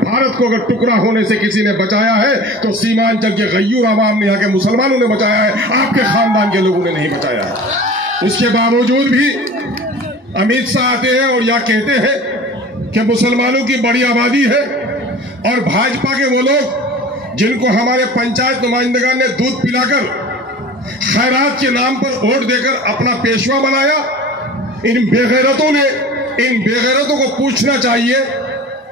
भारत को अगर टुकड़ा होने से किसी ने बचाया है तो सीमांचल के गय्यूर आवाम ने, यहाँ के मुसलमानों ने बचाया है, आपके खानदान के लोगों ने नहीं बचाया है। उसके बावजूद भी अमित शाह आते हैं और यह कहते हैं कि मुसलमानों की बड़ी आबादी है, और भाजपा के वो लोग जिनको हमारे पंचायत नुमाइंदगान ने दूध पिलाकर खैरात के नाम पर वोट देकर अपना पेशवा बनाया, इन बेगैरतों को पूछना चाहिए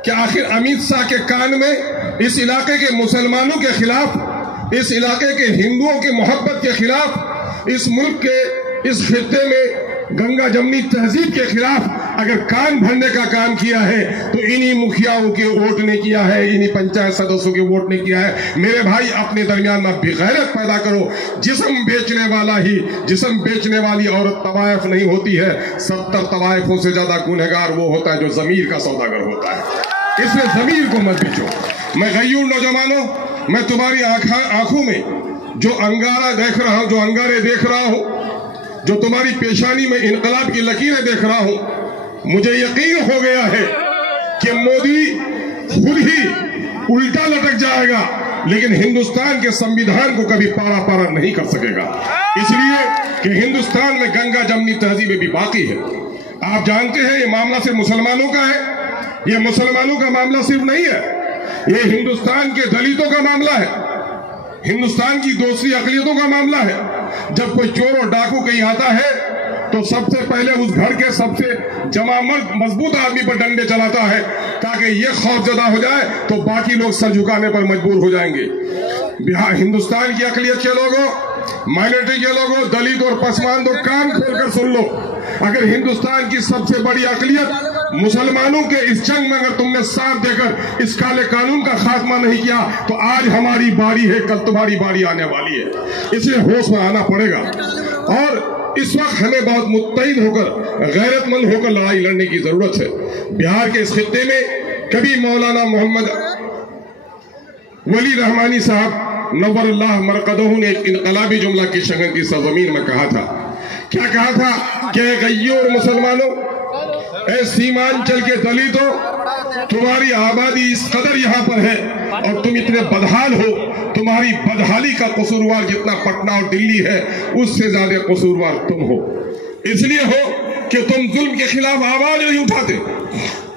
कि आखिर अमित शाह के कान में इस इलाके के मुसलमानों के खिलाफ, इस इलाके के हिंदुओं की मोहब्बत के खिलाफ, इस मुल्क के इस खित्ते में गंगा जमनी तहजीब के खिलाफ अगर कान भरने का काम किया है तो इन्हीं मुखियाओं के वोट ने किया है, इन्हीं पंचायत सदस्यों के वोट ने किया है। मेरे भाई, अपने दरमियान में बेगैरत पैदा करो। जिस्म बेचने वाली औरत तवायफ नहीं होती है, 70 तवायफों से ज्यादा गुनहगार वो होता है जो जमीर का सौदागर होता है। इसलिए जमीर को मत बेचो। मैं गय्यूर नौजवानों, मैं तुम्हारी आंखों में जो अंगारा देख रहा हूं, जो अंगारे देख रहा हूं, जो तुम्हारी पेशानी में इनकलाब की लकीरें देख रहा हूं, मुझे यकीन हो गया है कि मोदी खुद ही उल्टा लटक जाएगा, लेकिन हिंदुस्तान के संविधान को कभी पारा पारा नहीं कर सकेगा, इसलिए कि हिंदुस्तान में गंगा जमनी तहजीबें भी बाकी है। आप जानते हैं ये मामला सिर्फ मुसलमानों का है, ये मुसलमानों का मामला सिर्फ नहीं है, ये हिंदुस्तान के दलितों का मामला है, हिंदुस्तान की दूसरी अकलियतों का मामला है। जब कोई चोर और डाकू कहीं आता है तो सबसे पहले उस घर के सबसे जमा मजबूत आदमी पर डंडे चलाता है ताकि ये खौफजदा हो जाए तो बाकी लोग सर झुकाने पर मजबूर हो जाएंगे। बिहार हिंदुस्तान की अकलियत के लोगों, माइनॉरिटी के लोगों, दलित और पसमानदों, कान खोलकर सुन लो। अगर हिंदुस्तान की सबसे बड़ी अकलियत मुसलमानों के इस जंग में अगर तुमने साथ देकर इस काले कानून का खात्मा नहीं किया तो आज हमारी बारी है, कल तुम्हारी बारी आने वाली है। इसलिए होश में आना पड़ेगा और इस वक्त हमें बहुत मुत्तहिद होकर, गैरतमंद होकर लड़ाई लड़ने की जरूरत है। बिहार के इस खित्ते में कभी मौलाना मोहम्मद वली रहमानी साहब नव्वरल्लाह मरकदहू ने एक इनकलाबी जुमला की शगन की सरजमीन में कहा था। क्या कहा था कि गय्यूर मुसलमानों, ऐ सीमांचल के दलितों, तुम्हारी आबादी इस कदर यहाँ पर है और तुम इतने बदहाल हो, तुम्हारी बदहाली का कसूरवार जितना पटना और दिल्ली है उससे ज्यादा कसूरवार तुम हो। इसलिए हो कि तुम जुल्म के खिलाफ आवाज नहीं उठाते।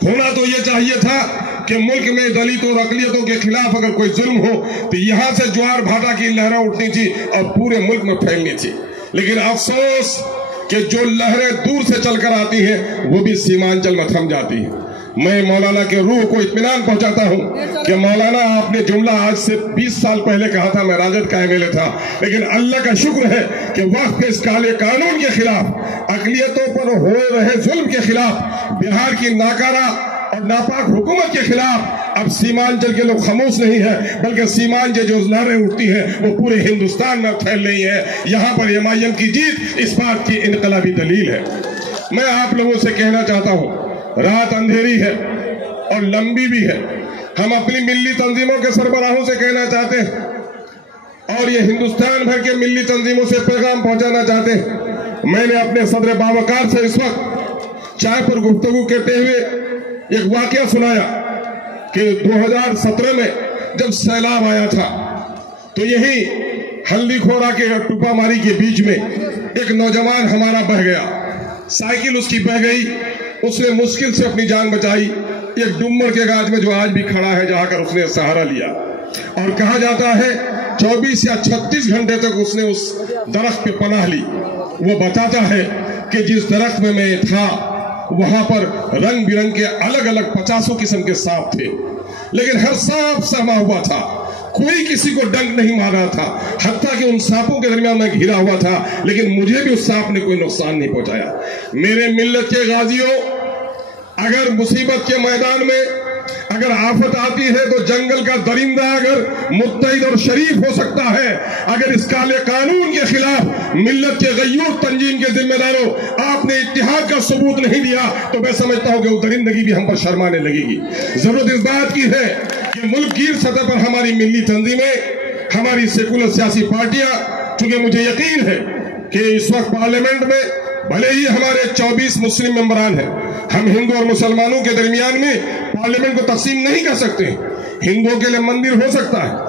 होना तो ये चाहिए था कि मुल्क में दलितों और अकलियतों के खिलाफ अगर कोई जुल्म हो तो यहाँ से ज्वार भाटा की लहरें उठनी थी और पूरे मुल्क में फैलनी थी, लेकिन अफसोस कि जो लहरें दूर से चलकर आती हैं वो भी सीमांचल में थम जाती हैं। मैं मौलाना के रूह को इत्मीनान पहुंचाता हूं कि मौलाना, आपने जुमला आज से 20 साल पहले कहा था, मैं राजद का एमएलए था, लेकिन अल्लाह का शुक्र है कि वक्त इस काले कानून के खिलाफ, अकलियतों पर हो रहे जुल्म के खिलाफ, बिहार की नाकारा और नापाक हुकूमत के खिलाफ अब सीमांचल के लोग खामोश नहीं है, बल्कि सीमांचल जो लहरें उठती हैं वो पूरे हिंदुस्तान में फैल रही है। यहाँ पर एमआईएम की जीत इस बात की इनकलाबी दलील है। मैं आप लोगों से कहना चाहता हूँ, रात अंधेरी है और लंबी भी है। हम अपनी मिल्ली तंजीमों के सरबराहों से कहना चाहते हैं और ये हिंदुस्तान भर के मिल्ली तंजीमों से पैगाम पहुंचाना चाहते हैं। मैंने अपने सदर बावकार से इस वक्त चाय पर गुफ्तगू करते हुए एक वाकया सुनाया कि 2017 में जब सैलाब आया था तो यही हल्दी खोरा के टुपामारी के बीच में एक नौजवान हमारा बह गया, साइकिल उसकी बह गई, उसने मुश्किल से अपनी जान बचाई। एक डुम्बर के गाज में जो आज भी खड़ा है जाकर उसने सहारा लिया और कहा जाता है 24 या 36 घंटे तक उसने उस दरख्त पे पनाह ली। वो बताता है कि जिस दरख्त में मैं था वहां पर रंग बिरंग के अलग अलग 50 किस्म के सांप थे, लेकिन हर सांप सहमा हुआ था, कोई किसी को डंक नहीं मार रहा था, हत्ता कि उन सांपों के दरमियान में घिरा हुआ था, लेकिन मुझे भी उस सांप ने कोई नुकसान नहीं पहुंचाया। मेरे मिल्लत के गाजियों, अगर मुसीबत के मैदान में अगर आफत आती है तो जंगल का दरिंदा अगर मुत्तहिद और शरीफ हो सकता है, अगर इस काले कानून के खिलाफ मिल्लत के गय्यूर तंजीम के जिम्मेदारों आपने इत्तिहाद का सबूत नहीं दिया तो मैं समझता हूं कि वो दरिंदगी भी हम पर शर्माने लगेगी। जरूरत इस बात की है कि मुल्क गिर सतह पर हमारी मिल्ली तंजीमें, हमारी सेकुलर सियासी पार्टियां, चूंकि मुझे यकीन है कि इस वक्त पार्लियामेंट में भले ही हमारे 24 मुस्लिम मेंबरान हैं, हम हिंदू और मुसलमानों के दरमियान में पार्लियामेंट को तकसीम नहीं कर सकते। हिंदुओं के लिए मंदिर हो सकता है,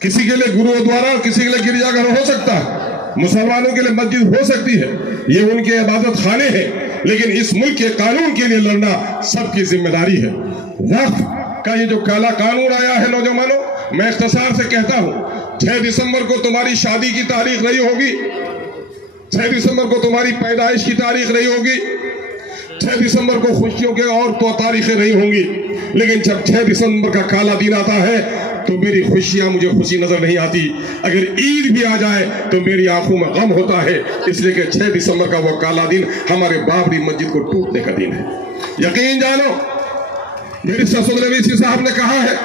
किसी के लिए गुरुद्वारा, किसी के लिए गिरजाघर हो सकता है, मुसलमानों के लिए मस्जिद हो सकती है, ये उनके इबादत खाने हैं, लेकिन इस मुल्क के कानून के लिए लड़ना सबकी जिम्मेदारी है। वक्फ का ये जो काला कानून आया है नौजवानों, मैं इख्तिसार से कहता हूं, 6 दिसंबर को तुम्हारी शादी की तारीख रही होगी, 6 दिसंबर को तुम्हारी पैदाइश की तारीख रही होगी, 6 दिसंबर को खुशियों के और तो तारीखें रही होंगी, लेकिन जब 6 दिसंबर का काला दिन आता है तो मेरी खुशियां मुझे खुशी नजर नहीं आती। अगर ईद भी आ जाए तो मेरी आंखों में गम होता है, इसलिए कि 6 दिसंबर का वो काला दिन हमारे बाबरी मस्जिद को टूटने का दिन है। यकीन जानो, मेरे ससुर रवीसी साहब ने कहा है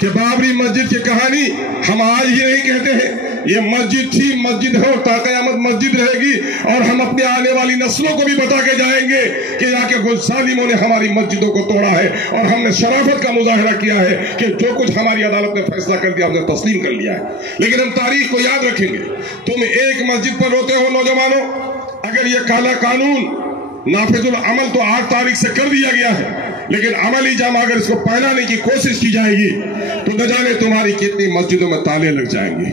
कि बाबरी मस्जिद की कहानी हम आज ही नहीं कहते हैं, ये मस्जिद थी, मस्जिद है और ता क़यामत मस्जिद रहेगी, और हम अपने आने वाली नस्लों को भी बता के जाएंगे कि यहाँ के जालिमों ने हमारी मस्जिदों को तोड़ा है, और हमने शराफत का मुजाहरा किया है कि जो कुछ हमारी अदालत ने फैसला कर दिया हमने तस्लीम कर लिया है। लेकिन हम तारीख को याद रखेंगे। तुम एक मस्जिद पर रोते हो नौजवानों, अगर ये काला कानून नाफिजुल अमल तो 8 तारीख से कर दिया गया है, लेकिन अमली जामा अगर इसको पहनाने की कोशिश की जाएगी तो न जाने तुम्हारी कितनी मस्जिदों में ताले लग जाएंगे,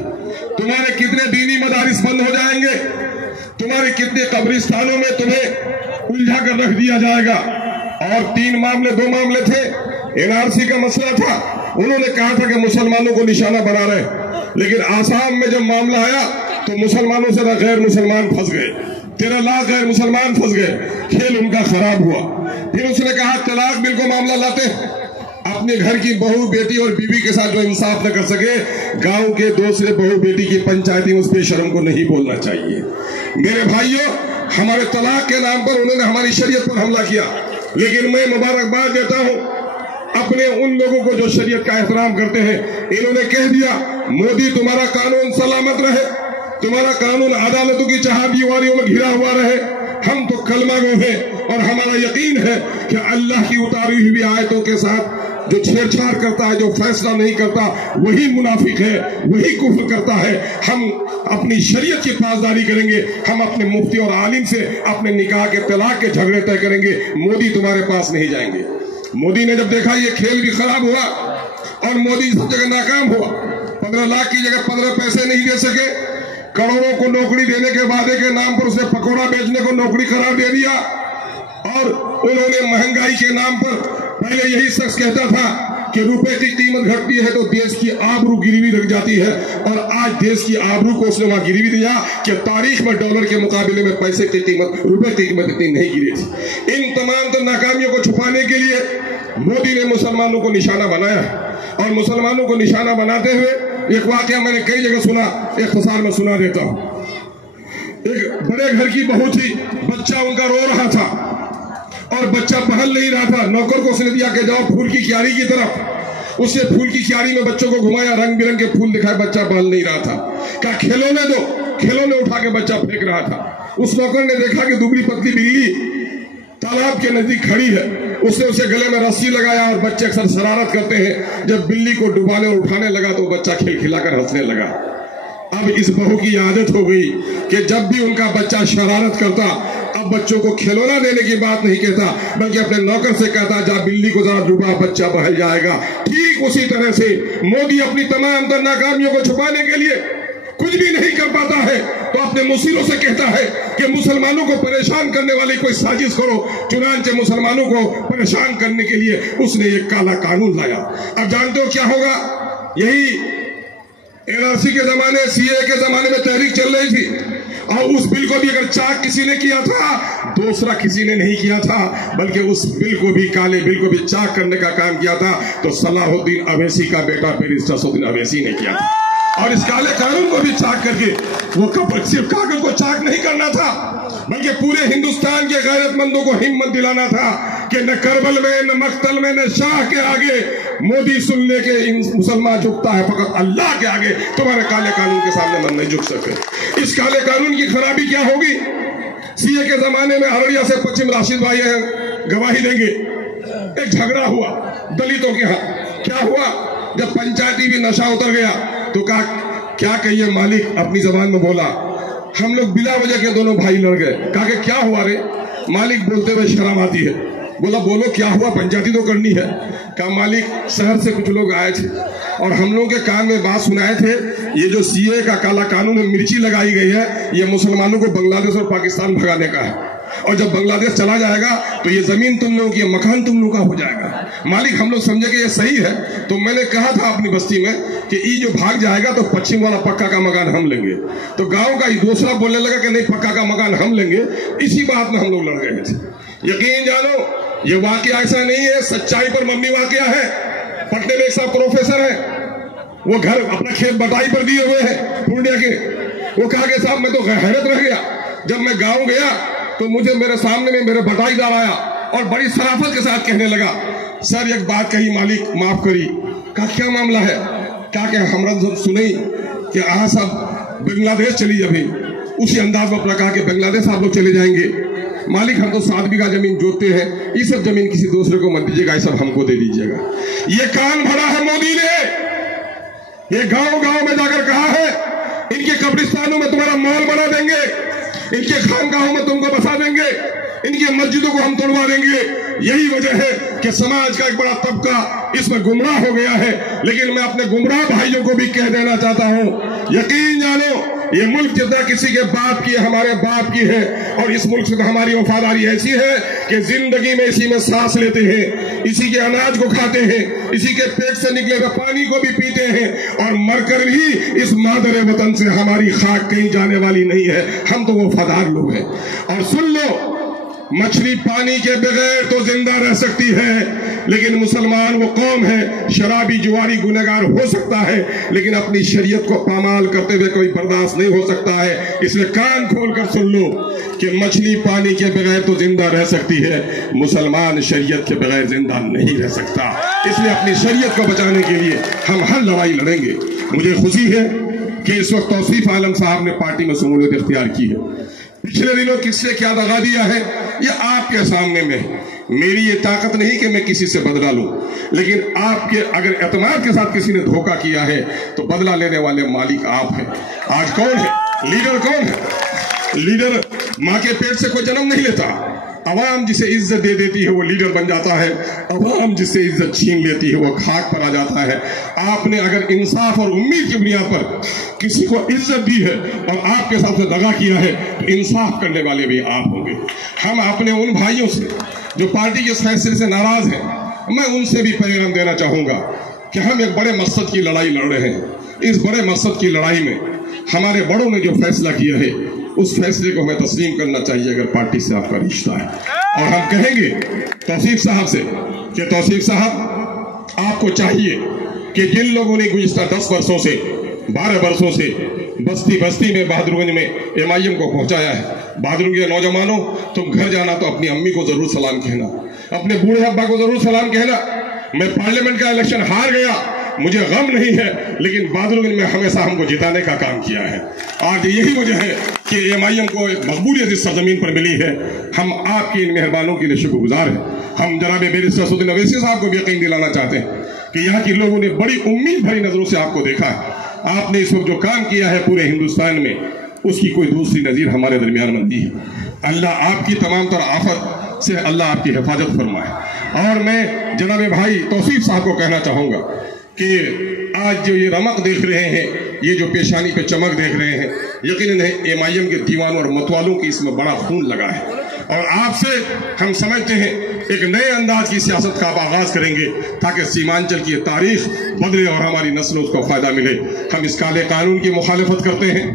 तुम्हारे कितने दीनी मदारिस बंद हो जाएंगे, तुम्हारे कितने कब्रिस्तानों में तुम्हें उलझा कर रख दिया जाएगा। और 2 मामले थे। NRC का मसला था, उन्होंने कहा था कि मुसलमानों को निशाना बना रहे, लेकिन आसाम में जब मामला आया तो मुसलमानों से गैर मुसलमान फंस गए, 13 लाख गैर मुसलमान फंस गए, खेल उनका खराब हुआ। फिर उसने कहा तलाक बिल को मामला लाते हैं, अपने घर की बहू बेटी और बीवी के साथ जो इंसाफ न कर सके, गांव के दूसरे बहू बेटी की पंचायती में उस बेशरम को नहीं बोलना चाहिए। मेरे भाइयों, हमारे तलाक के नाम पर उन्होंने हमारी शरीयत पर हमला किया, लेकिन मैं मुबारकबाद देता हूं अपने उन लोगों को जो शरीयत का एहतराम करते हैं। इन्होंने कह दिया मोदी तुम्हारा कानून सलामत रहे, तुम्हारा कानून अदालतों की चाहदीवारियों में घिरा हुआ रहे, हम तो कलमा गो हैं और हमारा यकीन है कि अल्लाह की उतारी हुई आयतों के साथ जो छेड़छाड़ करता है, जो फैसला नहीं करता, वही मुनाफिक है, वही कुफ्र करता है। हम अपनी शरीयत की पासदारी करेंगे, हम अपने मुफ्ती और आलिम से अपने निकाह के तलाक के झगड़े तय करेंगे, मोदी तुम्हारे पास नहीं जाएंगे। मोदी ने जब देखा ये खेल भी खराब हुआ और मोदी सब जगह नाकाम हुआ, 15 लाख की जगह 15 पैसे नहीं दे सके, करोड़ों को नौकरी देने के वादे के नाम पर उसे पकौड़ा बेचने को नौकरी करार दे दिया, और उन्होंने महंगाई के नाम पर, पहले यही शख्स कहता था कि रुपए की कीमत घटती है तो देश की आबरू गिरवी रख जाती है, और आज देश की आबरू को उसने वहां गिरवी दिया कि तारीख में डॉलर के मुकाबले में पैसे की कीमत, रुपए की कीमत इतनी नहीं गिरी थी। इन तमाम तो नाकामियों को छुपाने के लिए मोदी ने मुसलमानों को निशाना बनाया, और मुसलमानों को निशाना बनाते हुए एक वाकया मैंने कई जगह सुना, इख्तिसार में सुना देता हूं। एक बड़े घर की बहू थी, बच्चा उनका रो रहा था और बच्चा पहल नहीं रहा था, नौकर को उसने दिया कि जाओ फूल की क्यारी की तरफ। उससे फूल की क्यारी में बच्चों को घुमाया, रंग बिरंगे फूल दिखाए, बच्चा पहल नहीं रहा था। कहा खिलौने दो, खिलौने उठा के बच्चा फेंक रहा था। उस नौकर ने देखा कि दुबली पतली बिल्ली तालाब के नजदीक खड़ी है, उसने उसे गले में रस्सी लगाया, और बच्चे अक्सर शरारत करते हैं, जब बिल्ली को डुबाने और उठाने लगा तो बच्चा खिलखिलाकर हंसने लगा। अब इस बहू की आदत हो गई कि जब भी उनका बच्चा शरारत करता, अब बच्चों को खिलौना देने की बात नहीं कहता, बल्कि अपने नौकर से कहता जा बिल्ली को जरा डुबा, बच्चा बहल जाएगा। ठीक उसी तरह से मोदी अपनी तमाम तर नाकामियों को छुपाने के लिए कुछ भी नहीं कर पाता है तो अपने मुसीरों से कहता है कि मुसलमानों को परेशान करने वाली कोई साजिश करो। चुनांचे मुसलमानों को परेशान करने के लिए उसने एक काला कानून लाया। अब जानते हो क्या होगा? यही NRC के जमाने, CA के जमाने में तहरीक चल रही थी, और उस बिल को भी अगर चाक किसी ने किया था, दूसरा किसी ने नहीं किया था, बल्कि उस बिल को भी, काले बिल को भी चाक करने का काम किया था तो सलाहुद्दीन अवैसी का बेटा बैरिस्टर सलाहुद्दीन अवैसी ने किया था। और इस काले कानून को भी चाक करके, वो सिर्फ कागज को चाक नहीं करना था, बल्कि पूरे हिंदुस्तान के गैरतमंदों को हिम्मत दिलाना था कि न करबल में, न मक्तल में, न शाह के आगे मोदी सुन ले के मुसलमान झुकता है, फकत अल्लाह के आगे तुम्हारे काले कानून के सामने मन नहीं झुक सकते। इस काले कानून की खराबी क्या होगी? CA के जमाने में अररिया से पश्चिम राशिद भाई गवाही देंगे, एक झगड़ा हुआ दलितों के यहाँ। क्या हुआ? जब पंचायती भी नशा उतर गया तो कहा क्या कहिए मालिक, अपनी जबान में बोला, हम लोग बिला वजह के दोनों भाई लड़ गए। कहा कि क्या हुआ रे? मालिक बोलते हुए शर्म आती है। बोला बोलो क्या हुआ, पंचायती तो करनी है। कहा मालिक शहर से कुछ लोग आए थे और हम लोगों के कान में बात सुनाए थे, ये जो सीए का काला कानून में मिर्ची लगाई गई है, ये मुसलमानों को बांग्लादेश और पाकिस्तान भगाने का है, और जब बांग्लादेश चला जाएगा तो ये जमीन तुम लोगों की, मकान तुम लोगों का हो जाएगा। मालिक हम लोग समझे कि ये सही है, तो मैंने कहा था अपनी बस्ती में कि ये जो भाग जाएगा तो पश्चिम वाला पक्का का मकान हम लेंगे। तो गांव का दूसरा बोलने लगा कि नहीं पक्का का मकान हम लेंगे। इसी बात में हम लोग लड़ गए थे। यकीन जानो ये वाकया ऐसा नहीं है, सच्चाई पर मबनी वाकया है। पटने में एक साहब प्रोफेसर है, वो घर अपना खेत बटाई पर दिए हुए हैं पूर्णिया के। वो कहा कि साहब मैं तो हैरत रह गया, जब मैं गाँव गया तो मुझे मेरे सामने में मेरे बटाईदार आया और बड़ी शराफत के साथ कहने लगा, सर एक बात कही मालिक माफ करी। कहा क्या मामला है? कहा कि हमरा सुनी कि आ सब बांग्लादेश चली अभी। उसी अंदाज में अपना कहा कि बांग्लादेश आप लोग चले जाएंगे। मालिक हम तो 7 बीघा जमीन जोतते हैं, ये सब जमीन किसी दूसरे को मत दीजिएगा, ये सब हमको दे दीजिएगा। ये कान भरा है मोदी ने, ये गांव गांव में जाकर कहा है इनके कब्रिस्तानों में तुम्हारा मॉल बना देंगे, इनके खानगाहों में तुमको बसा देंगे, इनकी मस्जिदों को हम तोड़वा देंगे। यही वजह है कि समाज का एक बड़ा तबका इसमें गुमराह हो गया है। लेकिन मैं अपने गुमराह भाइयों को भी कह देना चाहता हूं, यकीन जानो ये मुल्क जितना किसी के बाप की है, हमारे बाप की है, और इस मुल्क से तो हमारी वफादारी ऐसी है कि जिंदगी में इसी में सांस लेते हैं, इसी के अनाज को खाते हैं, इसी के पेट से निकले हुए पानी को भी पीते हैं, और मरकर भी इस मादर वतन से हमारी खाक कहीं जाने वाली नहीं है। हम तो वफादार लोग हैं। और सुन लो, मछली पानी के बगैर तो जिंदा रह सकती है, लेकिन मुसलमान वो कौम है, शराबी जुआरी गुनहगार हो सकता है, लेकिन अपनी शरीयत को पामाल करते हुए कोई बर्दाश्त नहीं हो सकता है। इसलिए कान खोल कर सुन लो कि मछली पानी के बगैर तो जिंदा रह सकती है, मुसलमान शरीयत के बगैर जिंदा नहीं रह सकता। इसलिए अपनी शरीयत को बचाने के लिए हम हर लड़ाई लड़ेंगे। मुझे खुशी है कि इस वक्त तौसीफ आलम साहब ने पार्टी में शमूलियत इख्तियार की है। पिछले दिनों किससे क्या दगा दिया है ये आपके सामने में। मेरी ये ताकत नहीं कि मैं किसी से बदला लूं, लेकिन आपके अगर एतमाद के साथ किसी ने धोखा किया है तो बदला लेने वाले मालिक आप हैं। आज कौन है लीडर? कौन है लीडर? माँ के पेट से कोई जन्म नहीं लेता। अवाम जिसे इज्जत दे देती है वो लीडर बन जाता है, अवाम जिसे इज्जत छीन लेती है वो खाक पर आ जाता है। आपने अगर इंसाफ और उम्मीद की बुनियाद पर किसी को इज्जत दी है और आपके साथ दगा किया है तो इंसाफ करने वाले भी आप होंगे। हम अपने उन भाइयों से जो पार्टी के फैसले से नाराज हैं, मैं उनसे भी पैगाम देना चाहूंगा कि हम एक बड़े मकसद की लड़ाई लड़ रहे हैं। इस बड़े मकसद की लड़ाई में हमारे बड़ों ने जो फैसला किया है उस फैसले को हमें तस्लीम करना चाहिए अगर पार्टी से आपका रिश्ता है। और हम कहेंगे तौसीफ साहब से कि तौसीफ साहब आपको चाहिए कि जिन लोगों ने गुज़िश्ता 10 वर्षों से 12 वर्षों से बस्ती बस्ती में बहादुरगंज में एमआईएम को पहुंचाया है, बहादुरगंज के नौजवानों तुम घर जाना तो अपनी अम्मी को जरूर सलाम कहना, अपने बूढ़े अब्बा को जरूर सलाम कहना। मैं पार्लियामेंट का इलेक्शन हार गया, मुझे गम नहीं है, लेकिन बहादुरगंज में हमेशा हमको जिताने का काम किया है। आज यही वजह है कि एमआईएम को एक मकबूलियत इस सरजमीन पर मिली है। हम आपकी इन मेहरबानों के लिए शुक्रगुजार हैं। हम जनाब बैरिस्टर असदुद्दीन अवैसी साहब को भी यकीन दिलाना चाहते हैं कि यहाँ के लोगों ने बड़ी उम्मीद भरी नजरों से आपको देखा है। आपने इस वक्त जो काम किया है पूरे हिंदुस्तान में, उसकी कोई दूसरी नजीर हमारे दरमियान में नहीं है। अल्लाह आपकी तमाम तरह आफत से अल्लाह आपकी हिफाजत फरमाए। और मैं जनाब भाई तौसीफ साहब को कहना चाहूँगा कि आज जो ये रमक देख रहे हैं, ये जो पेशानी पे चमक देख रहे हैं, यकीनन एमआईएम के दीवानों और मतवालों की इसमें बड़ा खून लगा है। और आपसे हम समझते हैं एक नए अंदाज की सियासत का आप आगाज करेंगे ताकि सीमांचल की तारीख बदले और हमारी नस्लों को फायदा मिले। हम इस काले कानून की मुखालिफत करते हैं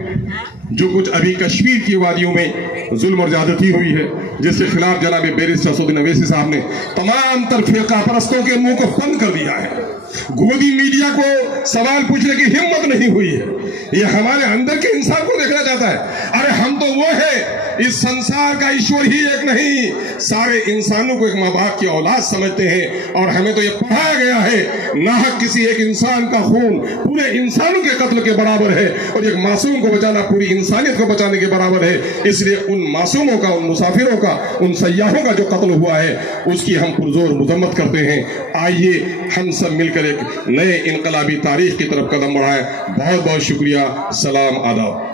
जो कुछ अभी कश्मीर की वादियों में जुल्म और ज्यादती हुई है, जिसके खिलाफ जनाब बैरिस्टर असदुद्दीन अवैसी साहब ने तमाम तर फिरका परस्तों के मुंह को बंद कर दिया है। गोदी मीडिया को सवाल पूछने की हिम्मत नहीं हुई है। ये हमारे अंदर के इंसान को देखना चाहता है। अरे हम तो वो है, इस संसार का ईश्वर ही एक नहीं, सारे इंसानों को एक माँ बाप की औलाद समझते हैं। और हमें तो ये पढ़ाया गया है नाहक किसी एक इंसान का खून पूरे इंसानों के कत्ल के बराबर है, और एक मासूम को बचाना पूरी इंसानियत को बचाने के बराबर है। इसलिए उन मासूमों का, उन मुसाफिरों का, उन सयाहों का जो कत्ल हुआ है उसकी हम पुरजोर मजम्मत करते हैं। आइए हम सब मिलकर एक नए इनकलाबी तारीख की तरफ कदम बढ़ाएं। बहुत बहुत शुक्रिया। सलाम आदाब।